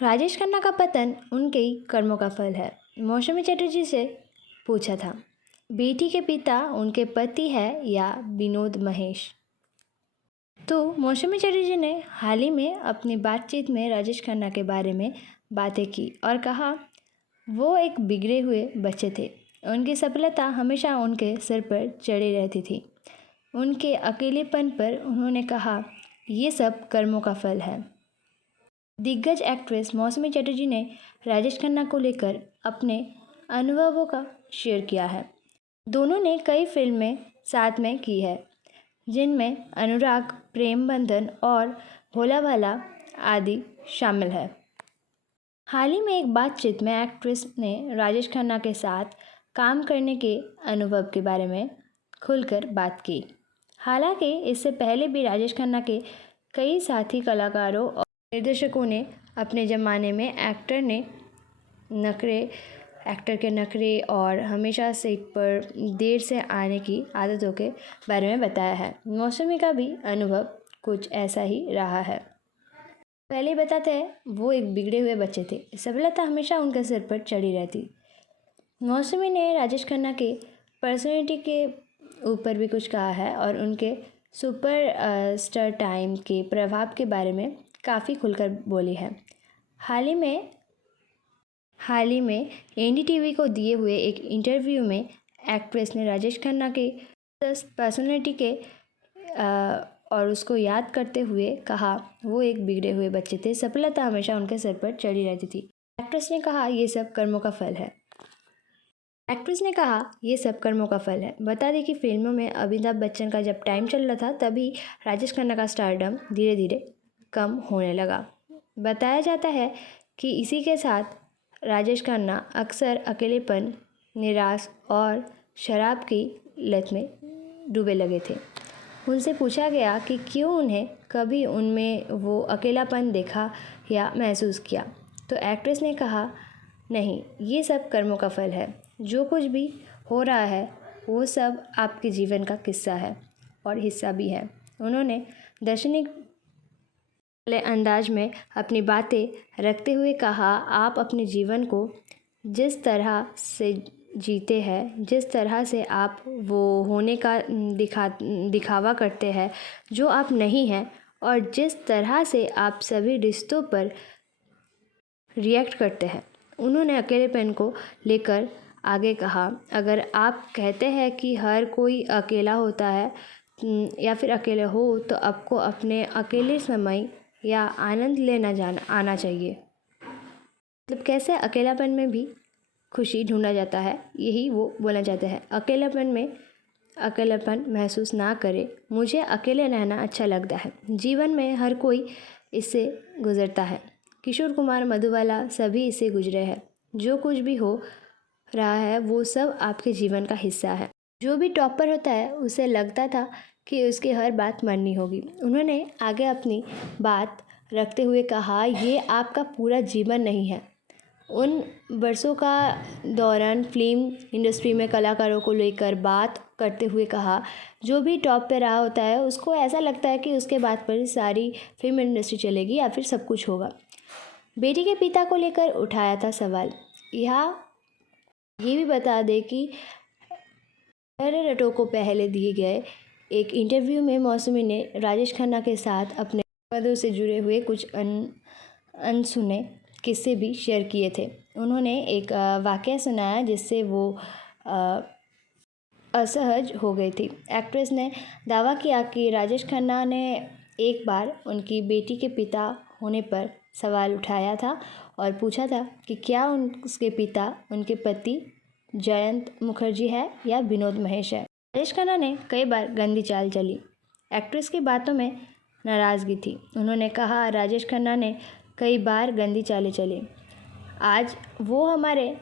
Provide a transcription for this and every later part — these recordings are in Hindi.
राजेश खन्ना का पतन उनके ही कर्मों का फल है। मौसमी चटर्जी से पूछा था, बेटी के पिता उनके पति है या विनोद महेश। तो मौसमी चटर्जी ने हाल ही में अपनी बातचीत में राजेश खन्ना के बारे में बातें की और कहा वो एक बिगड़े हुए बच्चे थे। उनकी सफलता हमेशा उनके सिर पर चढ़ी रहती थी। उनके अकेलेपन पर उन्होंने कहा, ये सब कर्मों का फल है। दिग्गज एक्ट्रेस मौसमी चटर्जी ने राजेश खन्ना को लेकर अपने अनुभवों का शेयर किया है। दोनों ने कई फिल्में साथ में की है, जिनमें अनुराग, प्रेम बंधन और भोला भाला आदि शामिल है। हाल ही में एक बातचीत में एक्ट्रेस ने राजेश खन्ना के साथ काम करने के अनुभव के बारे में खुलकर बात की। हालांकि इससे पहले भी राजेश खन्ना के कई साथी कलाकारों और निर्देशकों ने अपने ज़माने में एक्टर के नखरे और हमेशा सेट पर देर से आने की आदतों के बारे में बताया है। मौसमी का भी अनुभव कुछ ऐसा ही रहा है। पहले बताते हैं, वो एक बिगड़े हुए बच्चे थे। सफलता हमेशा उनके सिर पर चढ़ी रहती। मौसमी ने राजेश खन्ना के पर्सनैलिटी के ऊपर भी कुछ कहा है और उनके सुपर स्टार टाइम के प्रभाव के बारे में काफ़ी खुलकर बोली है। हाल ही में एनडीटीवी को दिए हुए एक इंटरव्यू में एक्ट्रेस ने राजेश खन्ना के पर्सनैलिटी के और उसको याद करते हुए कहा, वो एक बिगड़े हुए बच्चे थे। सफलता हमेशा उनके सिर पर चढ़ी रहती थी। एक्ट्रेस ने कहा, ये सब कर्मों का फल है। बता दें कि फिल्मों में अमिताभ बच्चन का जब टाइम चल रहा था, तभी राजेश खन्ना का स्टारडम धीरे धीरे कम होने लगा। बताया जाता है कि इसी के साथ राजेश खन्ना अक्सर अकेलेपन, निराश और शराब की लत में डूबे लगे थे। उनसे पूछा गया कि क्यों उन्हें कभी उनमें वो अकेलापन देखा या महसूस किया, तो एक्ट्रेस ने कहा, नहीं, ये सब कर्मों का फल है। जो कुछ भी हो रहा है वो सब आपके जीवन का किस्सा है और हिस्सा भी है। उन्होंने दर्शनिक अंदाज में अपनी बातें रखते हुए कहा, आप अपने जीवन को जिस तरह से जीते हैं, जिस तरह से आप वो होने का दिखावा करते हैं जो आप नहीं हैं, और जिस तरह से आप सभी रिश्तों पर रिएक्ट करते हैं। उन्होंने अकेलेपन को लेकर आगे कहा, अगर आप कहते हैं कि हर कोई अकेला होता है या फिर अकेले हो, तो आपको अपने अकेले समय या आनंद आना चाहिए। मतलब कैसे अकेलापन में भी खुशी ढूंढा जाता है, यही वो बोलना चाहते हैं। अकेलापन महसूस ना करें। मुझे अकेले रहना अच्छा लगता है। जीवन में हर कोई इससे गुजरता है। किशोर कुमार, मधुबाला सभी इससे गुजरे हैं। जो कुछ भी हो रहा है वो सब आपके जीवन का हिस्सा है। जो भी टॉपर होता है उसे लगता था कि उसकी हर बात माननी होगी। उन्होंने आगे अपनी बात रखते हुए कहा, ये आपका पूरा जीवन नहीं है। उन वर्षों का दौरान फिल्म इंडस्ट्री में कलाकारों को लेकर बात करते हुए कहा, जो भी टॉप पे रहा होता है उसको ऐसा लगता है कि उसके बाद पर सारी फिल्म इंडस्ट्री चलेगी या फिर सब कुछ होगा। बेटी के पिता को लेकर उठाया था सवाल। ये भी बता दें कि रटो को पहले दिए गए एक इंटरव्यू में मौसमी ने राजेश खन्ना के साथ अपने पदों से जुड़े हुए कुछ अनसुने किस्से भी शेयर किए थे। उन्होंने एक वाकया सुनाया जिससे वो असहज हो गई थी। एक्ट्रेस ने दावा किया कि राजेश खन्ना ने एक बार उनकी बेटी के पिता होने पर सवाल उठाया था और पूछा था कि क्या उसके पिता उनके पति जयंत मुखर्जी है या विनोद महेश है। राजेश खन्ना ने कई बार गंदी चाल चली। एक्ट्रेस की बातों में नाराज़गी थी। उन्होंने कहा, राजेश खन्ना ने कई बार गंदी चालें चली। आज वो हमारे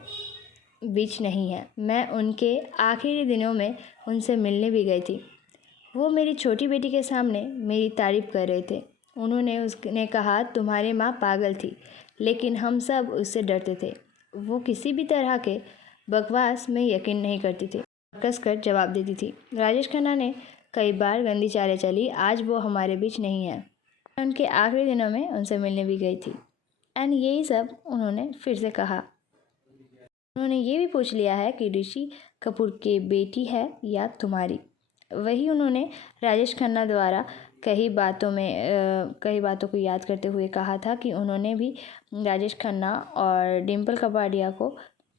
बीच नहीं है। मैं उनके आखिरी दिनों में उनसे मिलने भी गई थी। वो मेरी छोटी बेटी के सामने मेरी तारीफ़ कर रहे थे। उसने कहा, तुम्हारी माँ पागल थी, लेकिन हम सब उससे डरते थे। वो किसी भी तरह के बकवास में यकीन नहीं करती थी, कसकर जवाब देती थी। राजेश खन्ना ने कई बार गंदी चालें चली। आज वो हमारे बीच नहीं है। मैं उनके आखिरी दिनों में उनसे मिलने भी गई थी। एंड यही सब उन्होंने फिर से कहा। उन्होंने ये भी पूछ लिया है कि ऋषि कपूर की बेटी है या तुम्हारी। वही उन्होंने राजेश खन्ना द्वारा कई बातों को याद करते हुए कहा था कि उन्होंने भी राजेश खन्ना और डिम्पल कपाड़िया को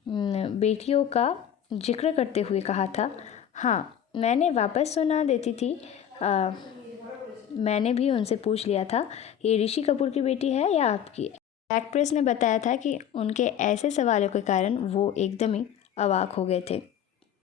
बेटियों का जिक्र करते हुए कहा था। हाँ, मैंने वापस सुना देती थी। मैंने भी उनसे पूछ लिया था, ये ऋषि कपूर की बेटी है या आपकी। एक्ट्रेस ने बताया था कि उनके ऐसे सवालों के कारण वो एकदम ही अवाक हो गए थे।